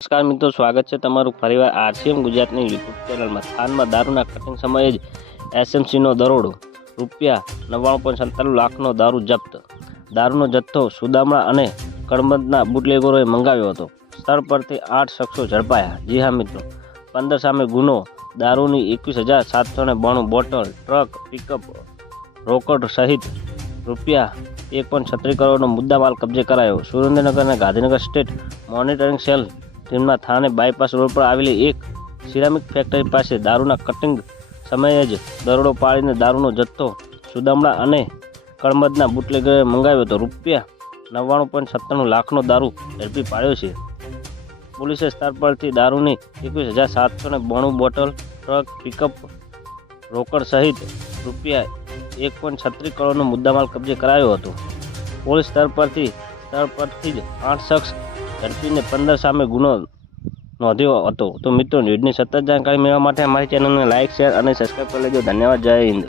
નમસ્કાર મિત્રો, સ્વાગત છે તમારું ફરીવાર આરસીએમ ગુજરાતની યુટ્યુબ ચેનલમાં. થાનમાં દારૂના કટિંગ સમયે જ એસએમસીનો દરોડો, રૂપિયા નવ્વાણું પોઈન્ટ સત્તાણું લાખનો દારૂ જપ્ત. દારૂનો જથ્થો સુદામણા અને કળમદના બુટલેગરોએ મંગાવ્યો હતો. સ્થળ પરથી આઠ શખ્સો ઝડપાયા. જી હા મિત્રો, પંદર સામે ગુનો. દારૂની એકવીસ હજાર સાતસો ને બાણું બોટલ, ટ્રક, પિકઅપ, રોકડ સહિત રૂપિયા એક પોઈન્ટ છત્રીસ કરોડનો મુદ્દામાલ કબજે કરાયો. સુરેન્દ્રનગર અને ગાંધીનગર સ્ટેટ મોનિટરિંગ સેલ ટીમના થાણે બાયપાસ રોડ પર આવેલી એક સિરામિક ફેક્ટરી પાસે દારૂના કટિંગ સમયે જ દરોડો પાડીને દારૂનો જથ્થો સુદામડા અને કળમદના બુટલેગરે મંગાવ્યો હતો. રૂપિયા નવ્વાણું પોઈન્ટ સત્તાણું લાખનો દારૂ ઝડપી પાડ્યો છે. પોલીસે સ્થળ પરથી દારૂની એકવીસ હજાર સાતસો ને બોણું બોટલ, ટ્રક પિકઅપ રોકડ સહિત રૂપિયા એક પોઈન્ટ છત્રીસ કરોડનો મુદ્દામાલ કબજે કરાયો હતો. પોલીસ સ્થળ પરથી સ્થળ પરથી જ આઠ શખ્સ ઝડપીને પંદર સામે ગુનો નોંધ્યો હતો. તો મિત્રો, ન્યૂઝની સતત જાણકારી મેળવવા માટે અમારી ચેનલને લાઇક શેર અને સબસ્ક્રાઈબ કરી લેજો. ધન્યવાદ. જય હિન્દ.